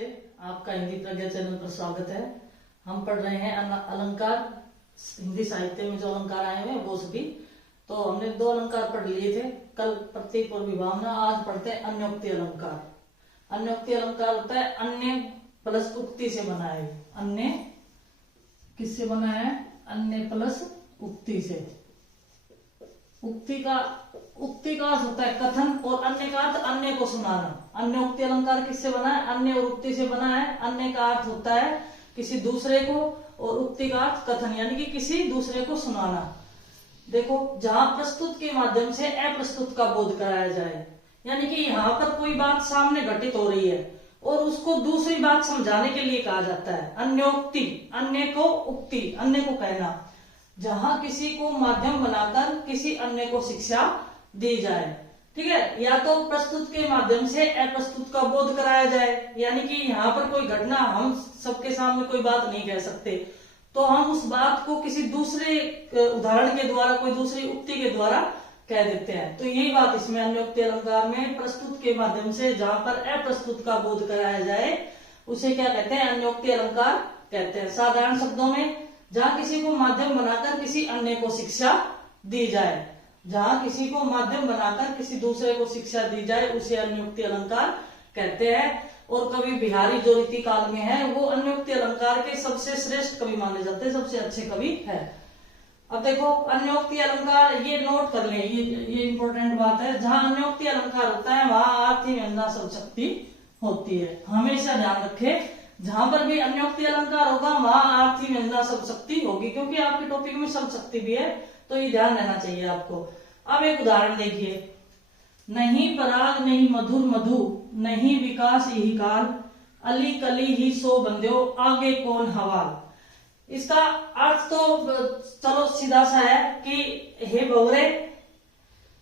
नमस्ते, आपका हिंदी प्रज्ञा चैनल पर स्वागत है। हम पढ़ रहे हैं अलंकार। हिंदी साहित्य में जो अलंकार आए हुए हैं वो सभी। तो हमने 2 अलंकार पढ़ लिए थे कल, प्रतीक और विभावना। आज पढ़ते हैं अन्योक्ति अलंकार। अन्योक्ति अलंकार होता है अन्य प्लस उक्ति से बना है। अन्य किससे बना है? अन्य प्लस उक्ति से। उक्ति का अर्थ होता है कथन और अन्य का अर्थ अन्य को सुनाना। अन्योक्ति अलंकार किससे बना है? अन्य और उक्ति से बना है। अन्य का अर्थ होता है किसी दूसरे को और उक्ति का अर्थ कथन, यानी कि किसी दूसरे को सुनाना। देखो, जहां प्रस्तुत के माध्यम से अप्रस्तुत का बोध कराया जाए, यानी कि यहाँ पर कोई बात सामने घटित हो रही है और उसको दूसरी बात समझाने के लिए कहा जाता है अन्योक्ति। अन्य को उक्ति, अन्य को कहना, जहां किसी को माध्यम बनाकर किसी अन्य को शिक्षा दी जाए। ठीक है, या तो प्रस्तुत के माध्यम से अप्रस्तुत का बोध कराया जाए, यानी कि यहाँ पर कोई घटना हम सबके सामने कोई बात नहीं कह सकते, तो हम उस बात को किसी दूसरे उदाहरण के द्वारा, कोई दूसरी उक्ति के द्वारा कह देते हैं। तो यही बात इसमें अन्योक्ति अलंकार में, प्रस्तुत के माध्यम से जहां पर अप्रस्तुत का बोध कराया जाए उसे क्या कहते हैं? अन्योक्ति अलंकार कहते हैं। साधारण शब्दों में, जहां किसी को माध्यम बनाकर किसी अन्य को शिक्षा दी जाए, जहां किसी को माध्यम बनाकर किसी दूसरे को शिक्षा दी जाए उसे अन्योक्ति अलंकार कहते हैं। और कवि बिहारी जो रीति काल में है वो अन्योक्ति अलंकार के सबसे श्रेष्ठ कवि माने जाते हैं, सबसे अच्छे कवि है। अब देखो, अन्योक्ति अलंकार, ये नोट कर लें, ये इंपॉर्टेंट बात है। जहां अन्योक्ति अलंकार होता है वहां आर्थी व्यंजना शब्द शक्ति होती है। हमेशा ध्यान रखें, जहां पर भी अन्योक्ति अलंकार होगा वहां आर्थी व्यंजना शब्द शक्ति होगी, क्योंकि आपके टॉपिक में शब्द शक्ति भी है, तो ये ध्यान रहना चाहिए आपको। अब एक उदाहरण देखिए। नहीं पराग नहीं मधुर मधु, नहीं विकास यही काल, अली कली ही सो बंध्यो, आगे कौन हवाल। इसका अर्थ तो चलो सीधा सा है कि हे भंवरे,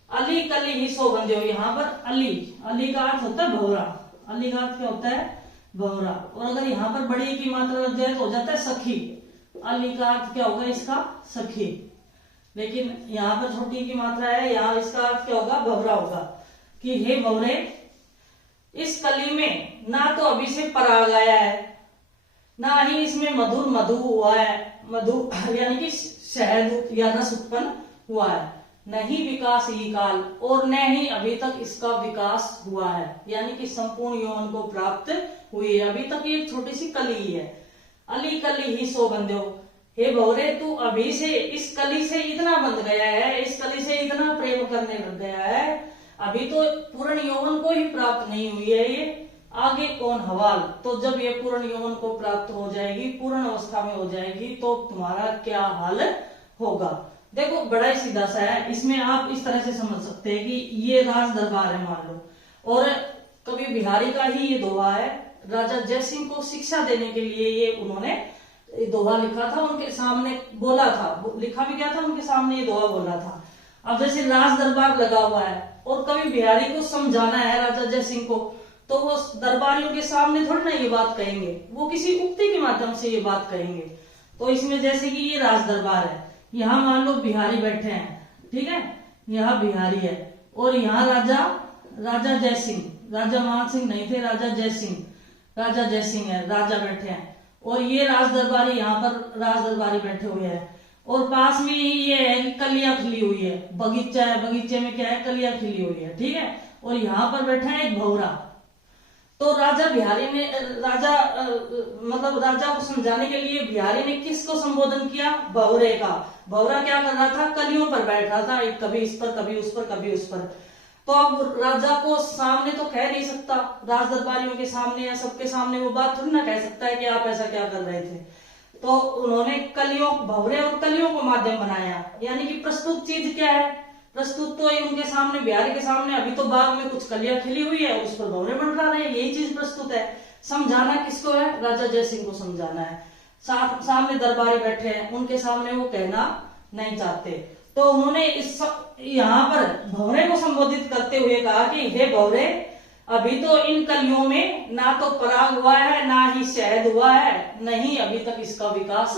अली कली ही सो बंध्यो। यहाँ पर अली का अर्थ होता है भंवरा। अली का अर्थ क्या होता है? भंवरा। और अगर यहाँ पर बड़ी की मात्रा लग जाए तो हो जाता है सखी। अली का अर्थ क्या होगा इसका? सखी। लेकिन यहाँ पर छोटी की मात्रा है, यहाँ इसका अर्थ क्या होगा? भंवरा होगा। कि हे भंवरे, इस कली में ना तो अभी से पराग आया है, ना ही इसमें मधुर मधु हुआ है, मधु यानी कि शहद या रस उत्पन्न हुआ है, नहीं विकास ही काल, और न ही अभी तक इसका विकास हुआ है, यानी कि संपूर्ण यौवन को प्राप्त हुई है। अभी तक ये एक छोटी सी कली ही है। अली कली ही सो बंध्यो, हे भंवरे तू अभी से इस कली से इतना बंध गया है, इस कली से इतना प्रेम करने लग गया है, अभी तो पूर्ण यौवन को ही प्राप्त नहीं हुई है, ये आगे कौन हवाल। तो जब ये पूर्ण यौवन को प्राप्त हो जाएगी, पूर्ण अवस्था में हो जाएगी, तो तुम्हारा क्या हाल होगा। देखो, बड़ा ही सीधा सा है। इसमें आप इस तरह से समझ सकते हैं कि ये राज दरबार है मान लो, और कवि बिहारी का ही ये दोहा है। राजा जयसिंह को शिक्षा देने के लिए ये उन्होंने दोहा लिखा था, उनके सामने बोला था, लिखा भी क्या था, उनके सामने ये दोहा बोला था। अब जैसे राज दरबार लगा हुआ है और कवि बिहारी को समझाना है राजा जयसिंह को, तो वो दरबारियों के सामने थोड़ी ना ये बात कहेंगे, वो किसी उक्ति के माध्यम से ये बात कहेंगे। तो इसमें जैसे कि ये राज दरबार है, यहाँ मान लो बिहारी बैठे हैं, ठीक है, यहाँ बिहारी है, और यहाँ राजा जयसिंह, राजा मान सिंह नहीं थे, राजा जयसिंह है, राजा बैठे हैं, और ये राज दरबारी, यहाँ पर राज दरबारी बैठे हुए हैं। और पास में ये है कि कलियां खिली हुई है, बगीचा है, बगीचे में क्या है? कलियां खिली हुई है, ठीक है। और यहाँ पर बैठा है एक भंवरा। तो राजा बिहारी ने राजा को समझाने के लिए बिहारी ने किसको संबोधन किया? भंवरे का। भंवरा क्या कर रहा था? कलियों पर बैठ रहा था, एक कभी इस पर, कभी उस पर, कभी उस पर। तो अब राजा को सामने तो कह नहीं सकता, राज दरबारियों के सामने या सबके सामने वो बात थोड़ी ना कह सकता है कि आप ऐसा क्या कर रहे थे। तो उन्होंने भंवरे और कलियों को माध्यम बनाया, यानी कि प्रस्तुत चीज क्या है? प्रस्तुत तो उनके सामने, बिहारी के सामने अभी तो बाग में कुछ कलियां खिली हुई है, उस पर भंवरे मंडरा रहे हैं, यही चीज प्रस्तुत है। समझाना किसको है? राजा जयसिंह को समझाना है। सामने दरबारी बैठे हैं, उनके सामने वो कहना नहीं चाहते, तो उन्होंने यहाँ पर भंवरे को संबोधित करते हुए कहा कि हे भंवरे, अभी तो इन कलियों में ना तो पराग हुआ है, ना ही शहद हुआ है, नहीं अभी तक इसका विकास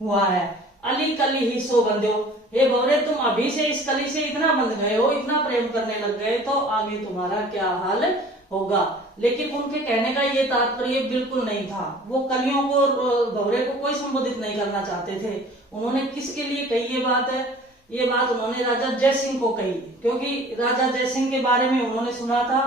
हुआ है। अली कली ही सो बंध्यो, हे भंवरे तुम अभी से इस कली से इतना बंध गए हो, इतना प्रेम करने लग गए, तो आगे तुम्हारा क्या हाल होगा। लेकिन उनके कहने का ये तात्पर्य बिल्कुल नहीं था। वो कलियों को और भंवरे को कोई संबोधित नहीं करना चाहते थे। उन्होंने किसके लिए कही ये बात है? ये बात उन्होंने राजा जयसिंह को कही, क्योंकि राजा जयसिंह के बारे में उन्होंने सुना था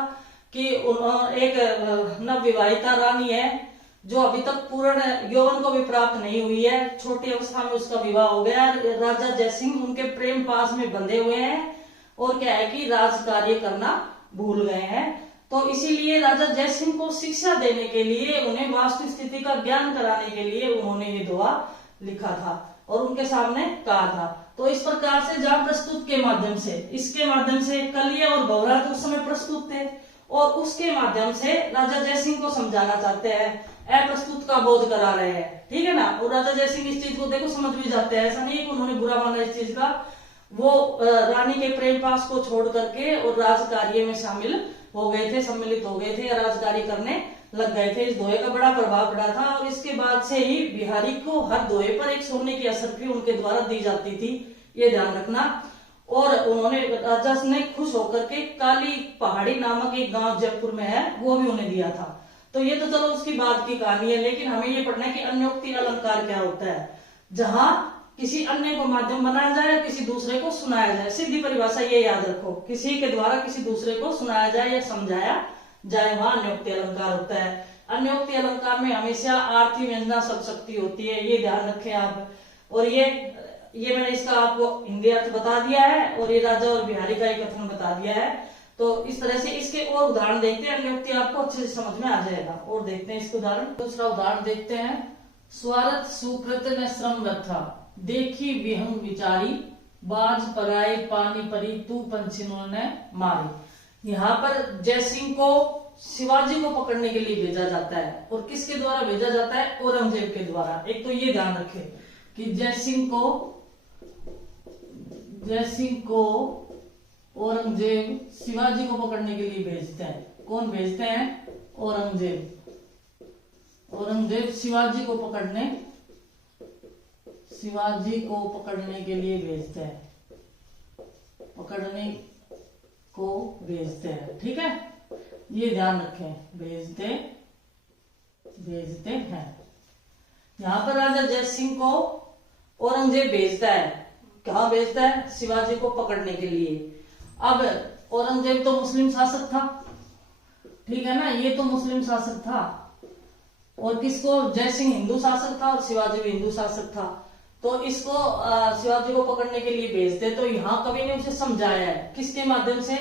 कि एक नवविवाहिता रानी है जो अभी तक पूर्ण यौवन को भी प्राप्त नहीं हुई है, छोटी अवस्था में उसका विवाह हो गया। राजा जयसिंह उनके प्रेम पास में बंधे हुए हैं और क्या है कि राज कार्य करना भूल गए हैं। तो इसीलिए राजा जयसिंह को शिक्षा देने के लिए, उन्हें वास्तु स्थिति का ज्ञान कराने के लिए उन्होंने ये दोहा लिखा था और उनके सामने कहा था। तो इस प्रकार से जहां प्रस्तुत के माध्यम से, इसके माध्यम से कलिया और भंवरा तो उस समय प्रस्तुत थे और उसके माध्यम से राजा जयसिंह को समझाना चाहते हैं, अप्रस्तुत का बोध करा रहे हैं, ठीक है ना। और राजा जयसिंह इस चीज को देखो समझ भी जाते हैं, ऐसा नहीं है कि उन्होंने बुरा माना इस चीज का। वो रानी के प्रेम पास को छोड़ करके और राज कार्य में शामिल हो गए थे, सम्मिलित हो गए थे, राज कार्य करने लग गए थे। इस दोहे का बड़ा प्रभाव पड़ा था और इसके बाद से ही बिहारी को हर दोहे पर एक सोने की असरफी उनके द्वारा दी जाती थी, ये ध्यान रखना। और उन्होंने, राजा ने खुश होकर के काली पहाड़ी नामक एक गांव जयपुर में है, वो भी उन्हें दिया था। तो ये तो चलो उसकी बात की कहानी है, लेकिन हमें ये पढ़ना है कि अन्योक्ति अलंकार क्या होता है, जहां किसी अन्य को माध्यम बनाया जाए, किसी दूसरे को सुनाया जाए। सीधी परिभाषा ये याद रखो, किसी के द्वारा किसी दूसरे को सुनाया जाए या समझाया जाए, वहां अन्योक्ति अलंकार होता है। अन्योक्ति अलंकार में हमेशा आर्थी व्यंजना सब शक्ति होती है, ये ध्यान रखें आप। और ये मैंने इसका आपको हिंदी अर्थ बता दिया है और ये राजा और बिहारी का एक कथन बता दिया है। तो इस तरह से इसके और उदाहरण देखते हैं, अन्योक्ति आपको अच्छे से समझ में आ जाएगा। और देखते हैं इसके उदाहरण। दूसरा उदाहरण देखते हैं। स्वार्थ सुकृत न श्रम व्यथा, देखी विहंग विचारी, बाज पराए पानी परी, तू पंछियों ने मारी। यहाँ पर जयसिंह को शिवाजी को पकड़ने के लिए भेजा जाता है और किसके द्वारा भेजा जाता है? औरंगजेब के द्वारा। एक तो ये ध्यान रखें कि जयसिंह को औरंगजेब शिवाजी को पकड़ने के लिए भेजते हैं। कौन भेजते हैं? औरंगजेब। औरंगजेब शिवाजी को पकड़ने के लिए भेजते हैं, ठीक है, ये ध्यान रखें, भेजते हैं। यहां पर राजा जयसिंह को औरंगजेब भेजता है, कहां भेजता है? शिवाजी को पकड़ने के लिए। अब औरंगजेब तो मुस्लिम शासक था, ठीक है ना, ये तो मुस्लिम शासक था और किसको? जयसिंह हिंदू शासक था और शिवाजी भी हिंदू शासक था। तो इसको शिवाजी को पकड़ने के लिए भेजते, तो यहाँ कवि ने उसे समझाया है, किसके माध्यम से?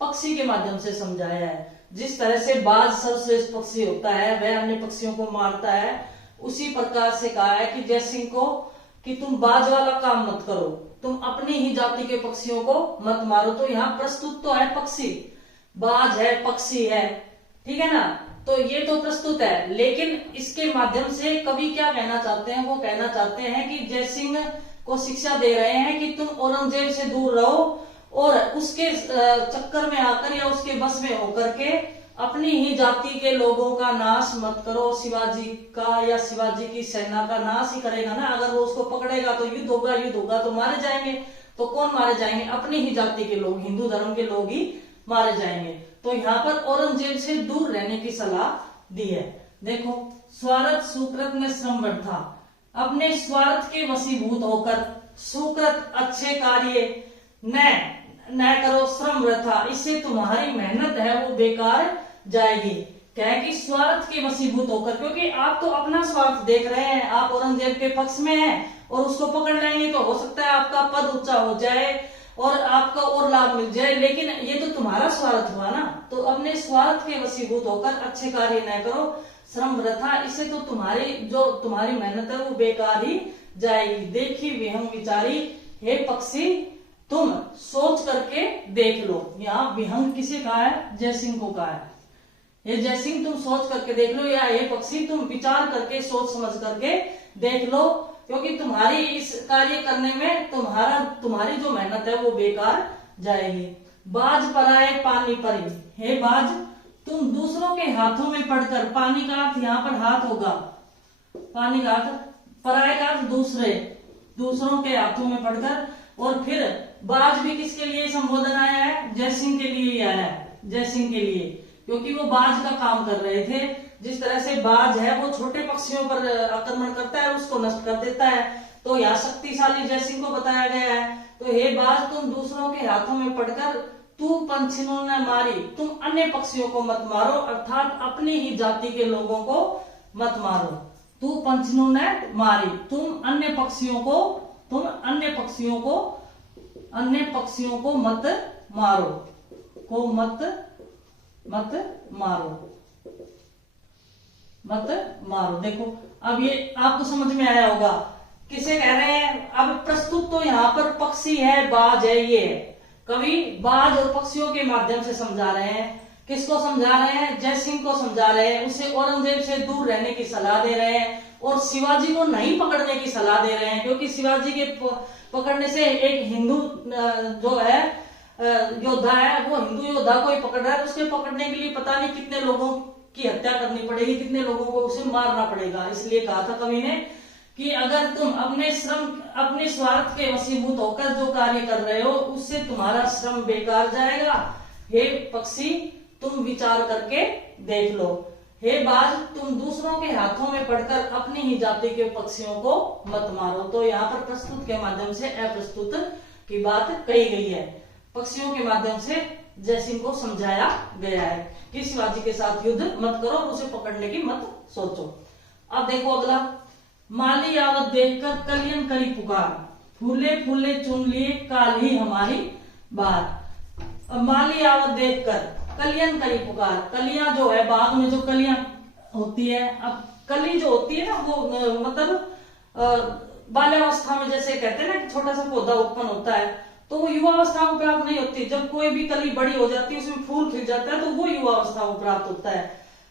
पक्षी के माध्यम से समझाया है। जिस तरह से बाज सर्वश्रेष्ठ पक्षी होता है, वह अन्य पक्षियों को मारता है, उसी प्रकार से कहा है कि जयसिंह को कि तुम बाज वाला काम मत करो, तुम अपनी ही जाति के पक्षियों को मत मारो। तो यहाँ प्रस्तुत तो है पक्षी, बाज है, पक्षी है, ठीक है ना, तो ये तो प्रस्तुत है। लेकिन इसके माध्यम से कवि क्या कहना चाहते हैं? वो कहना चाहते हैं कि जयसिंह को शिक्षा दे रहे हैं कि तुम औरंगजेब से दूर रहो और उसके चक्कर में आकर या उसके बस में होकर के अपनी ही जाति के लोगों का नाश मत करो। शिवाजी का या शिवाजी की सेना का नाश ही करेगा ना, अगर वो उसको पकड़ेगा तो युद्ध होगा तो मारे जाएंगे। तो कौन मारे जाएंगे? अपनी ही जाति के लोग, हिंदू धर्म के लोग ही मारे जाएंगे। तो यहाँ पर औरंगजेब से दूर रहने की सलाह दी है। देखो, स्वार्थ सुकृत में श्रम व्यर्था, अपने स्वार्थ के वशीभूत होकर सुकृत अच्छे कार्य न करो, श्रम व्यर्था, इससे तुम्हारी मेहनत है वो बेकार जाएगी। क्या है कि स्वार्थ के वशीभूत होकर, क्योंकि आप तो अपना स्वार्थ देख रहे हैं, आप औरंगजेब के पक्ष में हैं और उसको पकड़ लेंगे तो हो सकता है आपका पद ऊंचा हो जाए और आपका और लाभ मिल जाए, लेकिन ये तो तुम्हारा स्वार्थ हुआ ना। तो अपने स्वार्थ के वशीभूत होकर अच्छे कार्य न करो, श्रम वृथा, इससे तो तुम्हारी मेहनत है वो बेकार ही जाएगी। देखी विहंग विचारी, हे पक्षी तुम सोच करके देख लो। यहाँ विहंग किसे कहा है? जयसिंह को कहा है। ये जयसिंह तुम सोच करके देख लो, या ये पक्षी तुम विचार करके सोच समझ करके देख लो, क्योंकि तुम्हारी इस कार्य करने में तुम्हारी जो मेहनत है वो बेकार जाएगी। बाज पराए पानी परी, हे बाज तुम दूसरों के हाथों में पड़कर, पानी का अर्थ यहाँ पर हाथ होगा, पानी का अर्थ, पराए का अर्थ दूसरों के हाथों में पड़कर। और फिर बाज भी किसके लिए संबोधन आया है? जयसिंह के लिए आया है, जयसिंह के लिए। क्योंकि वो बाज का काम कर रहे थे। जिस तरह से बाज है वो छोटे पक्षियों पर आक्रमण करता है, उसको नष्ट कर देता है। तो यहाँ शक्तिशाली जयसिंह को बताया गया है, तो हे बाज तुम दूसरों के हाथों में पड़कर तू पंछियों ने मारी, तुम अन्य पक्षियों को मत मारो, अर्थात अपनी ही जाति के लोगों को मत मारो। तू पंछियों ने मारी, तुम अन्य पक्षियों को मत मारो, मत मारो। देखो अब ये आपको समझ में आया होगा किसे कह रहे हैं। अब प्रस्तुत तो यहाँ पर पक्षी है, बाज है, ये है। कवि बाज और पक्षियों के माध्यम से समझा रहे हैं। किसको समझा रहे हैं? जयसिंह को समझा रहे हैं। उसे औरंगजेब से दूर रहने की सलाह दे रहे हैं और शिवाजी को नहीं पकड़ने की सलाह दे रहे हैं, क्योंकि शिवाजी के पकड़ने से एक हिंदू जो है योद्धा है, वो हिंदू योद्धा को ही पकड़ रहा है, तो उसके पकड़ने के लिए पता नहीं कितने लोगों की हत्या करनी पड़ेगी, कितने लोगों को उसे मारना पड़ेगा। इसलिए कहा था कवि ने कि अगर तुम अपने स्वार्थ के वशीभूत होकर जो कार्य कर रहे हो, उससे तुम्हारा श्रम बेकार जाएगा। हे पक्षी तुम विचार करके देख लो। हे बाज तुम दूसरों के हाथों में पड़कर अपनी ही जाति के पक्षियों को मत मारो। तो यहाँ पर प्रस्तुत के माध्यम से अप्रस्तुत की बात कही गई है। पक्षियों के माध्यम से जयसिंह को समझाया गया है कि शिवाजी के साथ युद्ध मत करो, उसे पकड़ने की मत सोचो। अब देखो अगला, माली आवत देखकर कलियन करी पुकार, फूले फूले चुन लिए काल ही हमारी बात। अब माली आवत देखकर कलियन करी पुकार, कलियां जो है बाग में जो कलियां होती है, अब कली जो होती है ना वो मतलब बाल्यावस्था में जैसे कहते हैं ना कि छोटा सा पौधा उत्पन्न होता है, तो वो युवावस्था को प्राप्त नहीं होती। जब कोई भी कली बड़ी हो जाती है, उसमें फूल खिल जाता है, तो वो युवावस्था को प्राप्त होता है।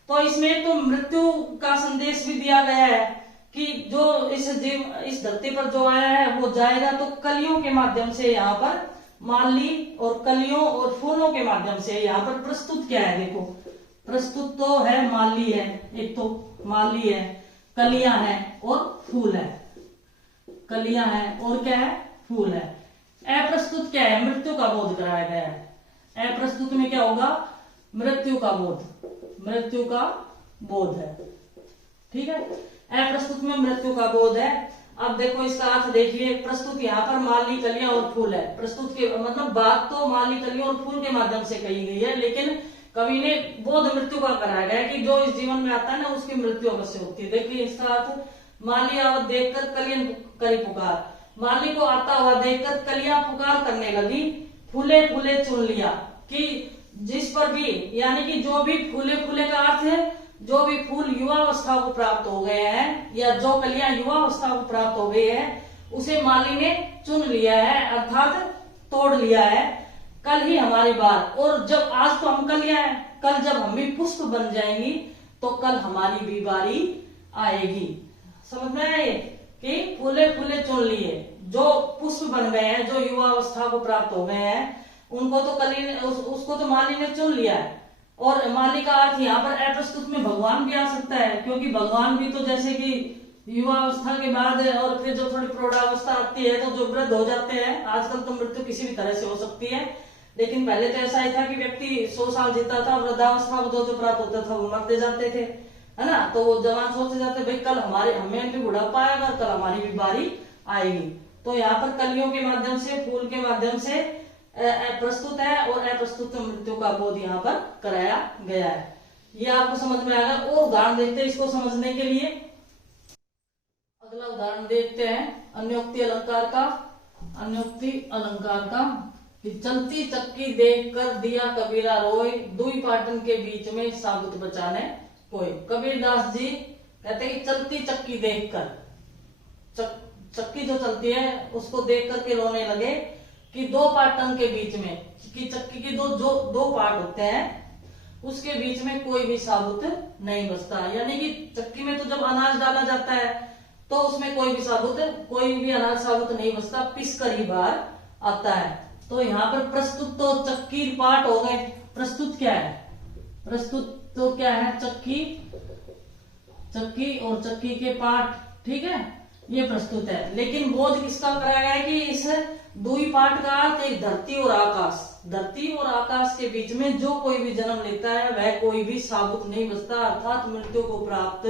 तो इसमें तो मृत्यु का संदेश भी दिया गया है कि जो इस धरती पर जो आया है वो जाएगा। तो कलियों के माध्यम से यहाँ पर माली और कलियों और फूलों के माध्यम से यहाँ पर प्रस्तुत क्या है? देखो प्रस्तुत तो है माली है, एक तो माली है, कलियां हैं और फूल है। कलियां हैं और क्या है? फूल है। अप्रस्तुत क्या है? मृत्यु का बोध कराया गया है। अप्रस्तुत में क्या होगा? मृत्यु का बोध है। ठीक है, अप्रस्तुत में मृत्यु का बोध है। अब देखो इसका अर्थ देखिए, प्रस्तुत यहाँ पर माली कलियां और फूल है। प्रस्तुत के मतलब बात तो माली कलियों और फूल के माध्यम से कही गई है, लेकिन कवि ने बोध मृत्यु का कराया गया कि जो इस जीवन में आता है ना उसकी मृत्यु अवश्य होती है। देखिए इसका अर्थ, माली आवत देखकर कलियन करी पुकार, माली को आता हुआ देखकर कलियां पुकार करने लगी, फूले फूले चुन लिया, कि जिस पर भी यानी कि जो भी फूले फूले का अर्थ है जो भी फूल युवावस्था को प्राप्त हो गए हैं या जो कलियां युवावस्था को प्राप्त हो गई है उसे माली ने चुन लिया है, अर्थात तोड़ लिया है। कल ही हमारी बात, और जब आज तो हम कलियां हैं, कल जब हम भी पुष्प बन जाएंगी तो कल हमारी भी बारी आएगी। समझ में आए कि फूले फूले चुन लिए, जो पुष्प बन गए हैं, जो युवावस्था को प्राप्त हो गए हैं, उनको तो उसको तो माली ने चुन लिया है। और माली का अर्थ यहाँ पर अप्रस्तुत में भगवान भी आ सकता है, क्योंकि भगवान भी तो जैसे कि युवावस्था के बाद और फिर जो थोड़ी प्रौढ़ावस्था आती है तो जो वृद्ध हो जाते हैं, आजकल तो मृत्यु किसी भी तरह से हो सकती है, लेकिन पहले तो ऐसा ही था कि व्यक्ति 100 साल जीता था, वृद्धावस्था को जो प्राप्त होता था वो मरते जाते थे, है ना। तो वो जवान सोचते जाते भाई कल हमें भी बुढ़ापा आएगा, कल हमारी भी बारी आएगी। तो यहाँ पर कलियों के माध्यम से, फूल के माध्यम से प्रस्तुत है और अप्रस्तुत मृत्यु का बोध यहाँ पर कराया गया है। ये आपको समझ में आएगा। और उदाहरण देखते हैं इसको समझने के लिए। अगला उदाहरण देखते हैं अन्योक्ति अलंकार का। अन्योक्ति अलंकार का कि चलती चक्की देख कर दिया कबीरा रोए, दुई पाटन के बीच में साबुत बचाने कोई। कबीरदास जी कहते हैं कि चलती चक्की देखकर, चक्की जो चलती है उसको देख करके रोने लगे कि 2 पाटन के बीच में, कि चक्की के दो पार्ट होते हैं, उसके बीच में कोई भी साबुत नहीं बचता। यानी कि चक्की में तो जब अनाज डाला जाता है तो उसमें कोई भी अनाज साबुत नहीं बचता, पिस कर ही बाहर आता है। तो यहाँ पर प्रस्तुत तो चक्की पार्ट हो गए। प्रस्तुत क्या है? प्रस्तुत तो क्या है? चक्की और चक्की के पार्ट, ठीक है, ये प्रस्तुत है। लेकिन बोध किसका कराया गया है कि इस दुई पाठ का अर्थ एक धरती और आकाश, धरती और आकाश के बीच में जो कोई भी जन्म लेता है वह कोई भी साबुत नहीं बचता, अर्थात मृत्यु को प्राप्त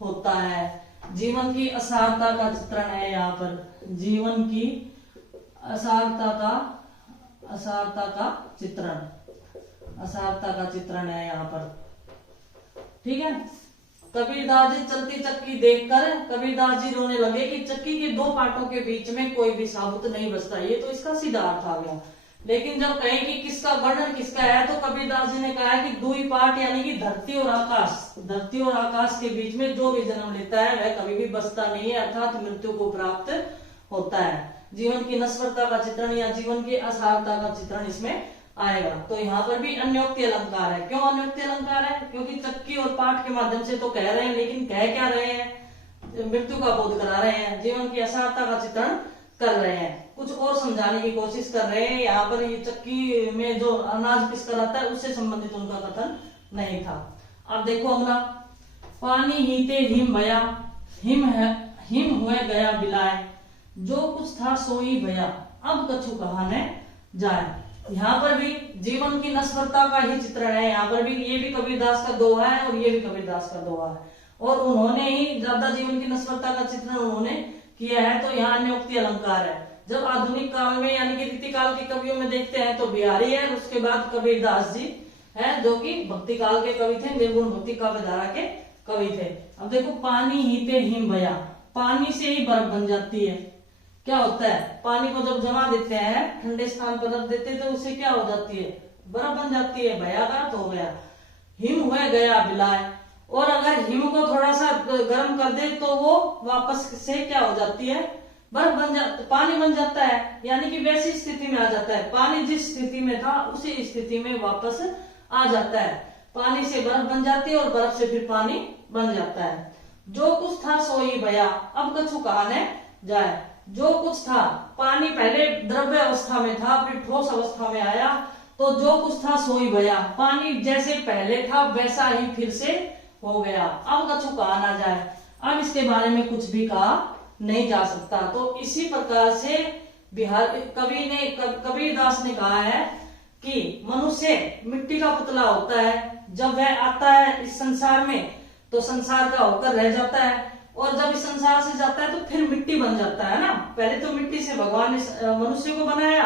होता है। जीवन की असारता का चित्रण है यहाँ पर, जीवन की असारता का चित्रण है यहाँ पर। ठीक है। कबीरदास जी चलती चक्की देखकर कबीरदास जी रोने लगे कि चक्की के दो पार्टों के बीच में कोई भी साबुत नहीं बचता। ये तो इसका सीधा अर्थ आ गया। लेकिन जब कहें कि किसका वर्णन किसका है, तो कबीरदास जी ने कहा है कि दुई पार्ट यानी कि धरती और आकाश के बीच में जो भी जन्म लेता है वह कभी भी बचता नहीं है, अर्थात मृत्यु को प्राप्त होता है। जीवन की नश्वरता का चित्रण या जीवन की असारता का चित्रण इसमें आएगा। तो यहाँ पर भी अन्योक्ति अलंकार है। क्यों अन्योक्ति अलंकार है? क्योंकि चक्की और पाठ के माध्यम से तो कह रहे हैं, लेकिन कह क्या रहे हैं? मृत्यु का बोध करा रहे हैं, जीवन की असारता का चित्रण कर रहे हैं, कुछ और समझाने की कोशिश कर रहे हैं। यहाँ पर ये चक्की में जो अनाज पिसकर आता है उससे संबंधित उनका कथन नहीं था। अब देखो अगला, पानी हीते हिम भया, हिम हुए गया बिलाए, जो कुछ था सोई भया, अब कछु कहा न जाए। यहाँ पर भी जीवन की नश्वरता का ही चित्रण है। यहाँ पर भी ये भी कबीरदास का दोहा है और ये भी कबीरदास का दोहा है, और उन्होंने ही ज्यादा जीवन की नश्वरता का चित्रण उन्होंने किया है। तो यहाँ अन्योक्ति अलंकार है। जब आधुनिक काल में यानी कि रीति काल के कवियों में देखते हैं तो बिहारी है, उसके बाद कबीरदास जी है जो कि भक्ति काल के कवि थे, निर्गुण भक्ति काव्यधारा के कवि थे। अब देखो, पानी हीते हिम भया, पानी से ही बर्फ बन जाती है। क्या होता है? पानी को जब जमा देते हैं, ठंडे स्थान पर रख देते हैं, तो उससे क्या हो जाती है? बर्फ बन जाती है। भया का अर्थ हो गया हिम हुए गया बिलाए, और अगर हिम को थोड़ा सा गर्म कर दे तो वो वापस से क्या हो जाती है? बर्फ बन पानी बन जाता है, यानी कि वैसी स्थिति में आ जाता है। पानी जिस स्थिति में था उसी स्थिति में वापस आ जाता है। पानी से बर्फ बन जाती है और बर्फ से फिर पानी बन जाता है। जो कुछ था सोई भया, अब कछु कहा न जाए। जो कुछ था, पानी पहले द्रव्य अवस्था में था, फिर ठोस अवस्था में आया, तो जो कुछ था सोई भया, पानी जैसे पहले था वैसा ही फिर से हो गया। अब कछु कहा ना जाए, अब इसके बारे में कुछ भी कहा नहीं जा सकता। तो इसी प्रकार से कबीरदास ने कहा है कि मनुष्य मिट्टी का पुतला होता है। जब वह आता है इस संसार में तो संसार का होकर रह जाता है, और जब इस संसार से जाता है तो फिर मिट्टी बन जाता है ना। पहले तो मिट्टी से भगवान ने मनुष्य को बनाया,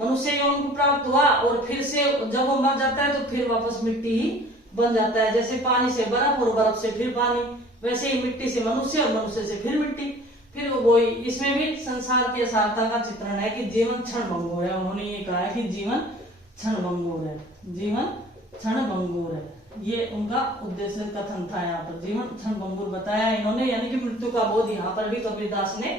मनुष्य यौन को प्राप्त हुआ, और फिर से जब वो मर जाता है तो फिर वापस मिट्टी ही बन जाता है। जैसे पानी से बर्फ और बर्फ से फिर पानी, वैसे ही मिट्टी से मनुष्य और मनुष्य से फिर मिट्टी, फिर वही। इसमें भी संसार की असारता का चित्रण है कि जीवन क्षण भंगुर है। उन्होंने ये कहा है कि जीवन क्षण भंगुर है, जीवन क्षण भंगुर है। ये उनका उद्देश्य कथन था। यहाँ पर जीवन क्षण भंगुर बताया इन्होंने, यानी कि मृत्यु का बोध यहाँ पर भी कबीरदास ने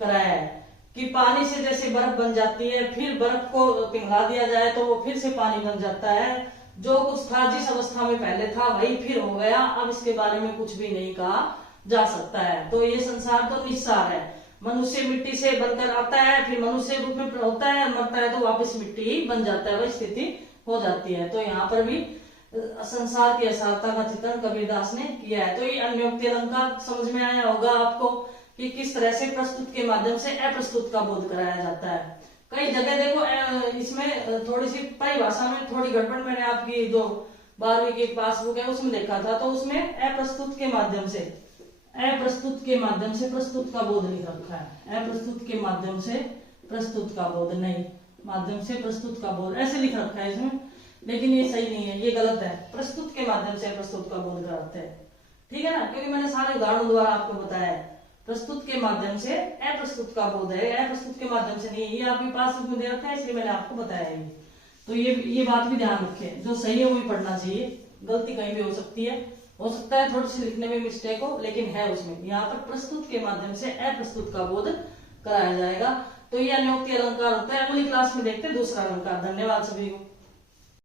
कराया है कि पानी से जैसे बर्फ बन जाती है, फिर बर्फ को पिघला दिया जाए तो वो फिर से पानी बन जाता है। जो कुछ था जिस अवस्था में पहले था वही फिर हो गया, अब इसके बारे में कुछ भी नहीं कहा जा सकता है। तो ये संसार तो निस्सार है। मनुष्य मिट्टी से बनकर आता है, फिर मनुष्य रूप में होता है, मरता है तो वापस मिट्टी ही बन जाता है, वही स्थिति हो जाती है। तो यहाँ पर भी संसार की असारता का चित्रण कबीरदास ने किया है। तो ये अन्योक्ति अलंकार समझ में आया होगा आपको कि किस तरह से प्रस्तुत के माध्यम से अप्रस्तुत का बोध कराया जाता है। कई जगह देखो इसमें थोड़ी सी परिभाषा में थोड़ी गड़बड़, मैंने आपकी जो 12वीं की पासबुक है उसमें देखा था, तो उसमें अप्रस्तुत के माध्यम से प्रस्तुत का बोध लिख रखा है। अप्रस्तुत के माध्यम से प्रस्तुत का बोध नहीं, माध्यम से प्रस्तुत का बोध ऐसे लिख रखा है इसमें, लेकिन ये सही नहीं है, ये गलत है। प्रस्तुत के माध्यम से प्रस्तुत का बोध कराते हैं, ठीक है ना, क्योंकि मैंने सारे उदाहरणों द्वारा आपको बताया है। प्रस्तुत के माध्यम से अप्रस्तुत का बोध है, अप्रस्तुत के माध्यम से नहीं। ये आपके पास में दे रखा है इसलिए मैंने आपको बताया है। तो ये बात भी ध्यान रखें, जो सही है वही पढ़ना चाहिए, गलती कहीं भी हो सकती है, हो सकता है थोड़ी सी लिखने में मिस्टेक हो, लेकिन है उसमें। यहाँ पर प्रस्तुत के माध्यम से अप्रस्तुत का बोध कराया जाएगा। तो ये अन्योक्ति अलंकार होता है। अगली क्लास में देखते हैं दूसरा अलंकार। धन्यवाद सभी को।